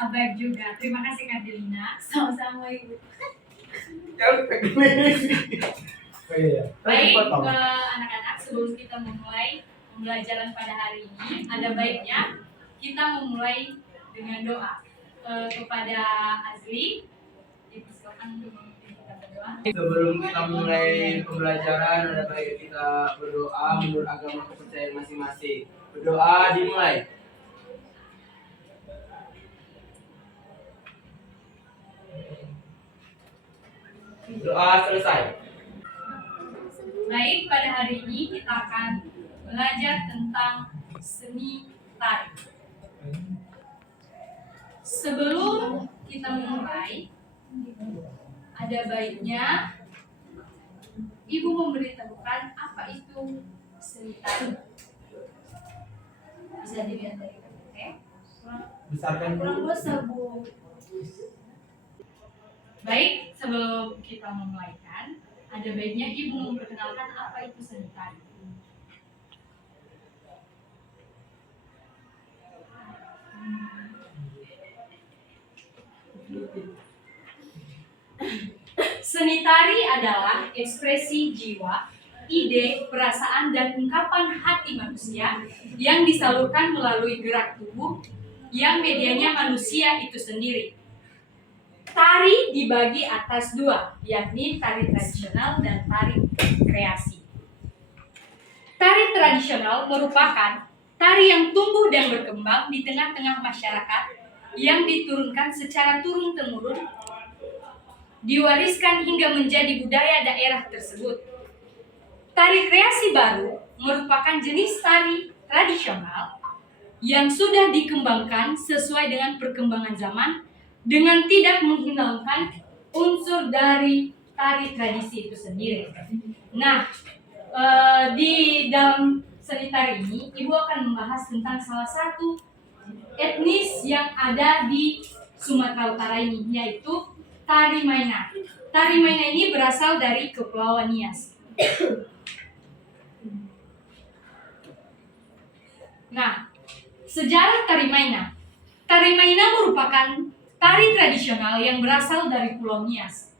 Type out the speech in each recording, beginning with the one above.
bisa baik juga. Terima kasih Kak Delina. Sama-sama Ibu. Baik, anak-anak, sebelum kita memulai pembelajaran pada hari ini, ada baiknya kita memulai dengan doa kepada Azli. Dipersilakan untuk memimpin kita berdoa. Sebelum kita mulai pembelajaran, ada baiknya kita berdoa menurut agama kepercayaan masing-masing. Berdoa dimulai. Doa selesai. Baik, pada hari ini kita akan belajar tentang seni tari. Sebelum kita memulai, ada baiknya Ibu memberitahukan apa itu seni tari. Bisa dilihat dari KTP. Besarkan dulu. Bu. Baik, sebelum kita memulaikan, ada baiknya Ibu memperkenalkan apa itu seni tari. Seni tari adalah ekspresi jiwa, ide, perasaan, dan ungkapan hati manusia yang disalurkan melalui gerak tubuh yang medianya manusia itu sendiri. Tari dibagi atas dua, yakni tari tradisional dan tari kreasi. Tari tradisional merupakan tari yang tumbuh dan berkembang di tengah-tengah masyarakat yang diturunkan secara turun-temurun, diwariskan hingga menjadi budaya daerah tersebut. Tari kreasi baru merupakan jenis tari tradisional yang sudah dikembangkan sesuai dengan perkembangan zaman dengan tidak menghilangkan unsur dari tari tradisi itu sendiri. Nah, di dalam seni tari ini, Ibu akan membahas tentang salah satu etnis yang ada di Sumatera Utara ini, yaitu Tari Maina. Tari Maina ini berasal dari Kepulauan Nias. Nah, sejarah Tari Maina. Tari Maina merupakan tari tradisional yang berasal dari Pulau Nias.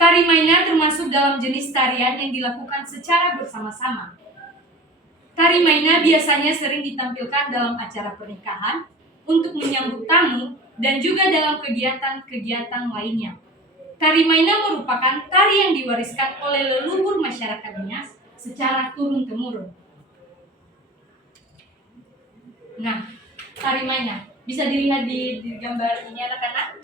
Tari Maina termasuk dalam jenis tarian yang dilakukan secara bersama-sama. Tari Maina biasanya sering ditampilkan dalam acara pernikahan, untuk menyambut tamu, dan juga dalam kegiatan-kegiatan lainnya. Tari Maina merupakan tari yang diwariskan oleh leluhur masyarakat Nias secara turun-temurun. Nah, Tari Maina bisa dilihat di gambar ini anak-anak.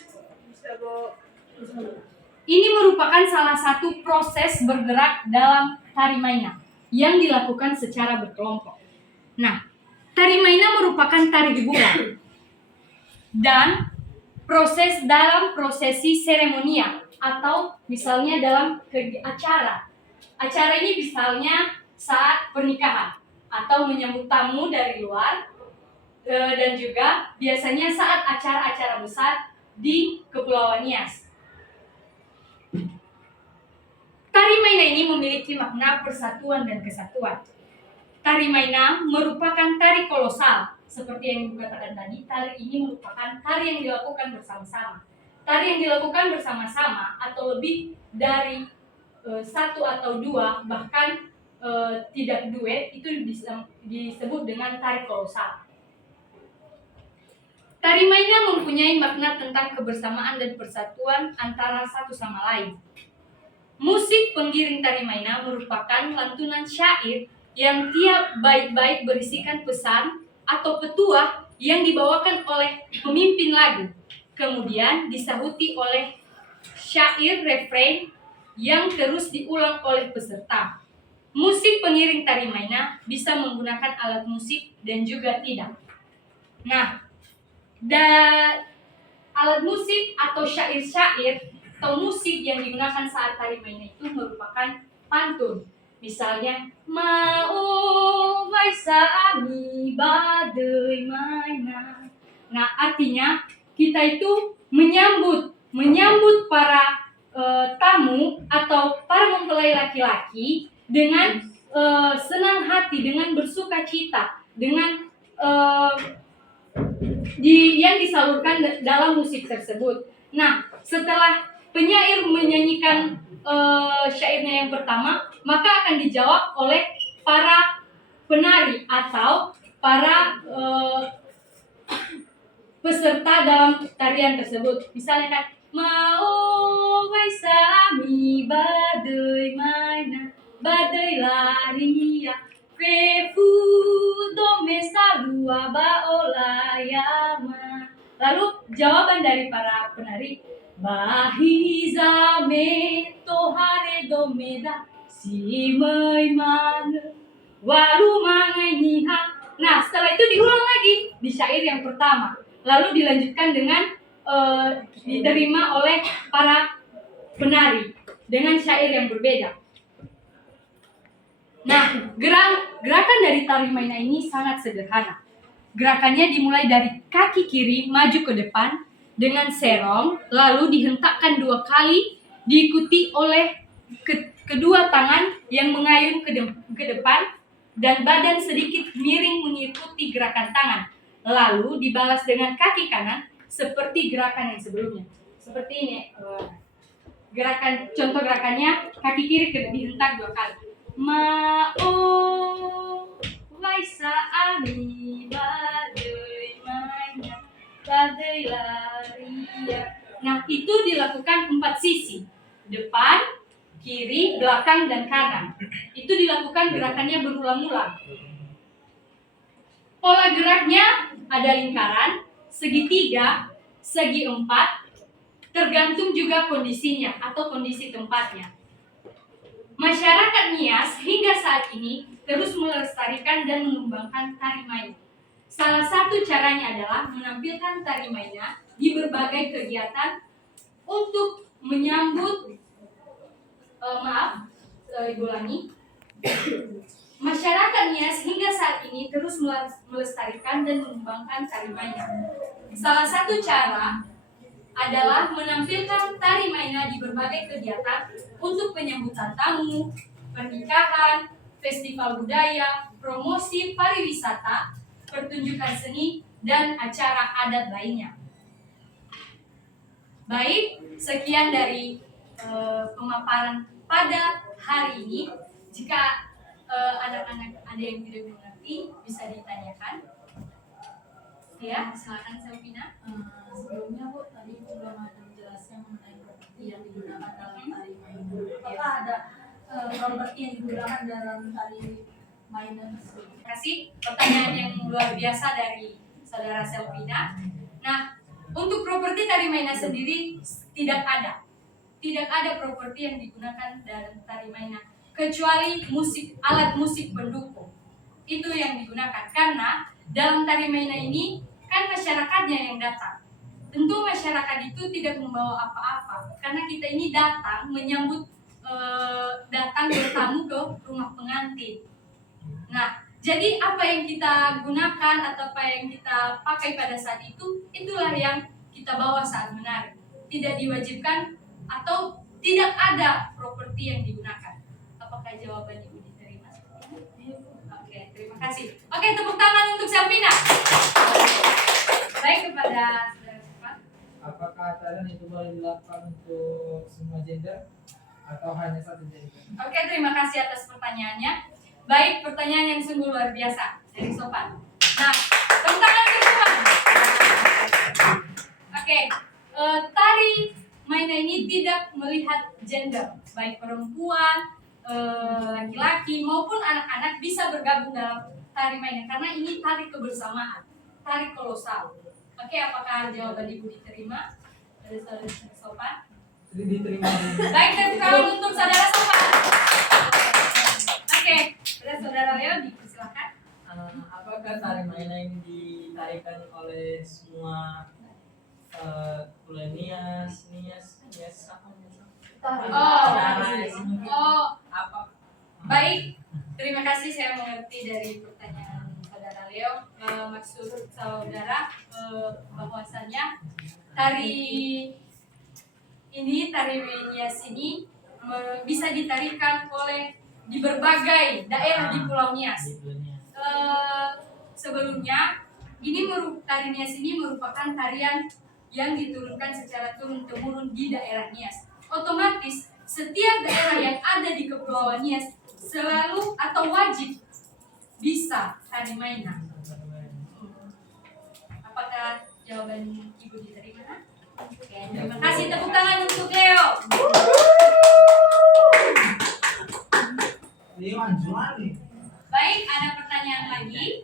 Ini merupakan salah satu proses bergerak dalam Tari Maina yang dilakukan secara berkelompok. Nah, Tari Maina merupakan tari hiburan dan proses dalam prosesi seremonial atau misalnya dalam acara. Acara ini misalnya saat pernikahan atau menyambut tamu dari luar, dan juga biasanya saat acara-acara besar di Kepulauan Nias. Tari Maina ini memiliki makna persatuan dan kesatuan. Tari Maina merupakan tari kolosal. Seperti yang Ibu katakan tadi, tari ini merupakan tari yang dilakukan bersama-sama. Tari yang dilakukan bersama-sama atau lebih dari satu atau dua, bahkan tidak duet, itu disebut dengan tari kolosal. Tari Maina mempunyai makna tentang kebersamaan dan persatuan antara satu sama lain. Musik penggiring Tari Maina merupakan lantunan syair yang tiap bait-bait berisikan pesan atau petuah yang dibawakan oleh pemimpin lagu, kemudian disahuti oleh syair refrain yang terus diulang oleh peserta. Musik pengiring Tari Maina bisa menggunakan alat musik dan juga tidak. Nah, alat musik atau syair-syair atau musik yang digunakan saat Tari Maina itu merupakan pantun. Misalnya, mau maisa ami badai maina. Nah, artinya kita itu menyambut para tamu atau para mempelai laki-laki dengan senang hati, dengan bersuka cita, dengan yang disalurkan dalam musik tersebut. Nah, setelah penyair menyanyikan syairnya yang pertama, maka akan dijawab oleh para penari atau para peserta dalam tarian tersebut. Misalnya kan, mau sami badai maina, badai laria, kefu dome salua baolayama. Lalu jawaban dari para penari, bahizame tohare domeda si mana walu mangai niha. Nah, setelah itu diulang lagi di syair yang pertama. Lalu dilanjutkan dengan diterima oleh para penari dengan syair yang berbeda. Nah, gerakan dari tari maina ini sangat sederhana. Gerakannya dimulai dari kaki kiri maju ke depan dengan serong, lalu dihentakkan 2 kali, diikuti oleh kedua tangan yang mengayun ke depan dan badan sedikit miring mengikuti gerakan tangan. Lalu dibalas dengan kaki kanan seperti gerakan yang sebelumnya. Seperti ini. Contoh gerakannya, kaki kiri dihentak 2 kali. Ma'o waisa ami badai maina badai laria. Nah, itu dilakukan 4 sisi. Depan, kiri, belakang, dan kanan. Itu dilakukan gerakannya berulang-ulang. Pola geraknya ada lingkaran, segitiga, segi 4, tergantung juga kondisinya atau kondisi tempatnya. Masyarakat Nias hingga saat ini terus melestarikan dan mengembangkan tari maina. Salah satu caranya adalah menampilkan tari maina di berbagai kegiatan untuk menyambut Ibu Lani. Masyarakat Nias hingga saat ini terus melestarikan dan mengembangkan tari maina. Salah satu cara adalah menampilkan tari maina di berbagai kegiatan untuk penyambutan tamu, pernikahan, festival budaya, promosi pariwisata, pertunjukan seni, dan acara adat lainnya. Baik, sekian dari pemaparan pada hari ini. Jika anak-anak ada yang tidak mengerti, bisa ditanyakan. Ya, silakan Selvina. Sebelumnya Bu, tadi belum ada menjelaskan mengenai properti yang digunakan dalam tari maina. Apakah ada properti yang digunakan dalam tari maina tersebut? Terima kasih, pertanyaan yang luar biasa dari saudara Selvina. Nah, untuk properti tari maina sendiri tidak ada. Tidak ada properti yang digunakan dalam tari maina kecuali alat musik pendukung. Itu yang digunakan karena dalam tari maina ini kan masyarakatnya yang datang. Tentu masyarakat itu tidak membawa apa-apa karena kita ini datang menyambut datang bertamu ke rumah pengantin. Nah, jadi apa yang kita gunakan atau apa yang kita pakai pada saat itu, itulah yang kita bawa saat menari. Tidak diwajibkan atau tidak ada properti yang digunakan. Apakah jawaban Ibu diterima? Oke, terima kasih. Oke, tepuk tangan untuk Selvina. Baik, kepada saudara Sifat. Apakah tarian itu boleh dilakukan untuk semua gender atau hanya satu gender? Oke, terima kasih atas pertanyaannya. Baik, pertanyaan yang sungguh luar biasa dari Sopan. Nah, tepuk tangan untuk Sopan. Oke, tari maina ini tidak melihat gender, baik perempuan, laki-laki maupun anak-anak bisa bergabung dalam tari maina karena ini tari kebersamaan, tari kolosal. Oke, apakah jawaban Ibu diterima dari saudara Sopan? Diterima. Baik, tepuk tangan untuk saudara Sopan. Oke, saudara Leo dipersilakan. Apakah tari maina ini ditarikan oleh semua Nias apa? Apa? Baik, terima kasih, saya mengerti dari pertanyaan saudara Leo. Maksud saudara bahwasannya tari Nias ini bisa ditarikan di berbagai daerah di Pulau Nias. Sebelumnya tari Nias ini merupakan tarian yang diturunkan secara turun-temurun di daerah Nias. Otomatis setiap daerah yang ada di Kepulauan Nias selalu atau wajib bisa tari mainan. Apakah jawaban Ibu diterima? Oke, terima kasih. Tepuk tangan untuk Leo. Ini manjuan nih. Baik, ada pertanyaan lagi?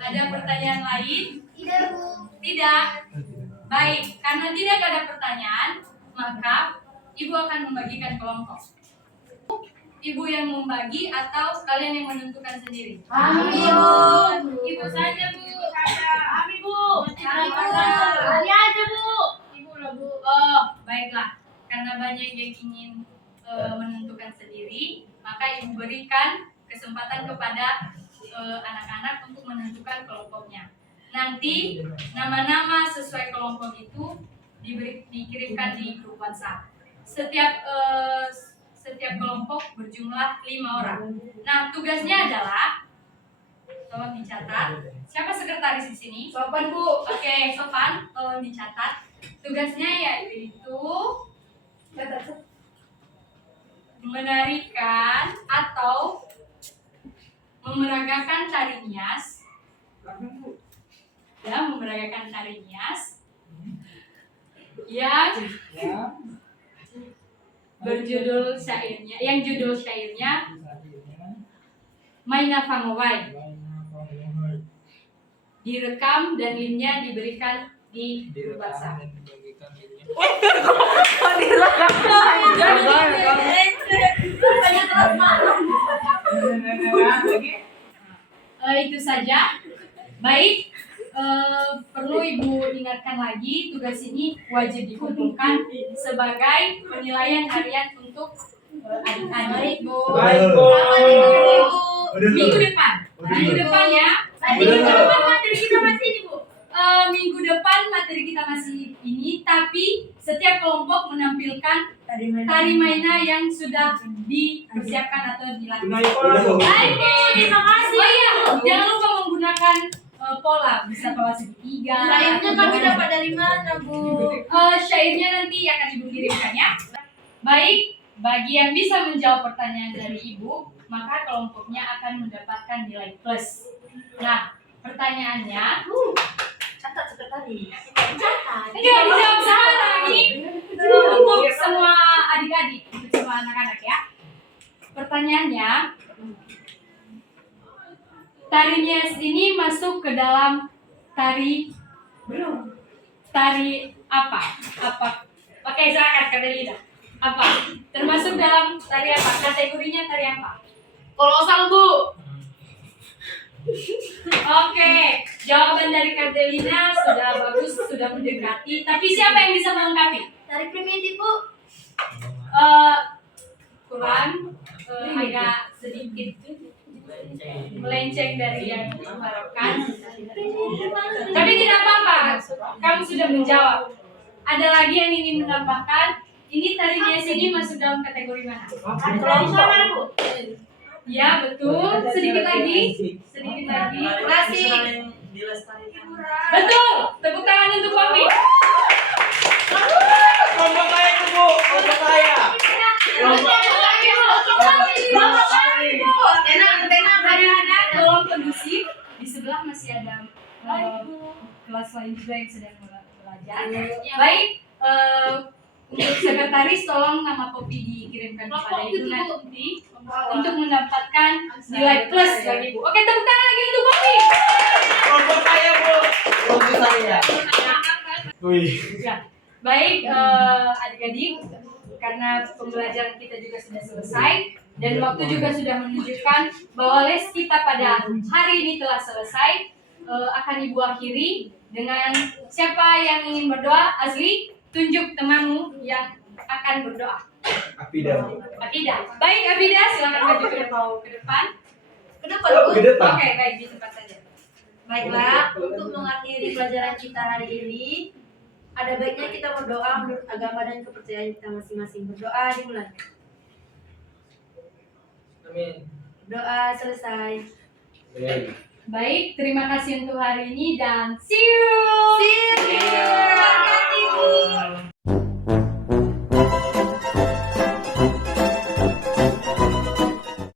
Ada pertanyaan lain? Tidak, Bu. Tidak. Baik, karena tidak ada pertanyaan, maka Ibu akan membagikan kelompok. Ibu yang membagi atau kalian yang menentukan sendiri? Kami, Bu. Ibu saja, Bu. Kami, Bu. Kami aja, Bu. Ibu lah, Bu. Oh, baiklah. Karena banyak yang ingin menentukan sendiri, maka Ibu berikan kesempatan kepada anak-anak untuk menentukan kelompoknya. Nanti nama-nama sesuai kelompok itu dikirimkan di grup WhatsApp. Setiap kelompok berjumlah 5 orang. Nah, tugasnya adalah, tolong dicatat. Siapa sekretaris di sini? Sopan, Bu. Oke, Sopan, tolong dicatat. Tugasnya yaitu menarikan atau memeragakan tari Nias. Ya, memeragakan tari Nias yang berjudul syairnya, yang judul syairnya Maina Fangowai. Direkam dan linknya diberikan di grup WhatsApp. Itu saja. Baik, perlu Ibu ingatkan lagi, tugas ini wajib dikumpulkan sebagai penilaian harian untuk adik-adik. Baik, Bu. Minggu depan. Minggu depan ya. Minggu depan materi kita masih ini, Bu. Minggu depan materi kita masih ini, tapi setiap kelompok menampilkan tari maina yang sudah dipersiapkan atau dilatih. Baik, terima kasih. Oh iya, jangan lupa menggunakan pola, bisa pola segitiga. Syairnya kami dapat dari mana, Bu? Syairnya nanti akan Ibu kirimkan ya. Baik, bagi yang bisa menjawab pertanyaan dari Ibu, maka kelompoknya akan mendapatkan nilai plus. Nah, pertanyaannya, Catat sekretaris. enggak dijawab sekarang. Ini untuk semua adik-adik, untuk semua anak-anak ya. Pertanyaannya, tari Nias ini masuk ke dalam tari apa? Oke, silakan Kak Delida. Apa? Termasuk dalam tari apa? Kategorinya tari apa? Kolosal, Bu. Oke, jawaban dari Kak Delina sudah bagus, sudah mendekati. Tapi siapa yang bisa melengkapi? Tari primitif, Bu. Kurang, agak sedikit melenceng dari yang diharapkan. Tapi tidak apa-apa, kamu sudah menjawab. Ada lagi yang ingin menambahkan? Ini tari Nias ini masuk dalam kategori mana? Tradisional, Bu. Ya, betul. Sedikit lagi. Klasik. Betul. Tepuk tangan untuk Poppy. Kelompok saya itu, Bu. Kelompok saya. Tenang, anak-anak, tolong kondusif. Di sebelah masih ada kelas lain juga yang sedang belajar. Baik, untuk sekretaris tolong nama Poppy dikirimkan kepada Ibu nanti untuk mendapatkan nilai plus bagi Ibu. Oke, tepuk tangan lagi untuk Poppy. Kelompok saya, Bu. Kelompok saya. Wih. Ya. Baik, adik-adik, karena pembelajaran kita juga sudah selesai dan waktu juga sudah menunjukkan bahwa les kita pada hari ini telah selesai, akan Ibu akhiri dengan siapa yang ingin berdoa. Azli, tunjuk temanmu yang akan berdoa. Abida. Baik, Abida, silakan maju ke depan. Ke depan, Bu. Ke depan. Oke, baik, di tempat saja. Baiklah, untuk mengakhiri pelajaran kita hari ini, ada baiknya kita berdoa menurut agama dan kepercayaan kita masing-masing. Berdoa dimulai. Amin. Doa selesai. Baik, terima kasih untuk hari ini dan see you. See you. Iya.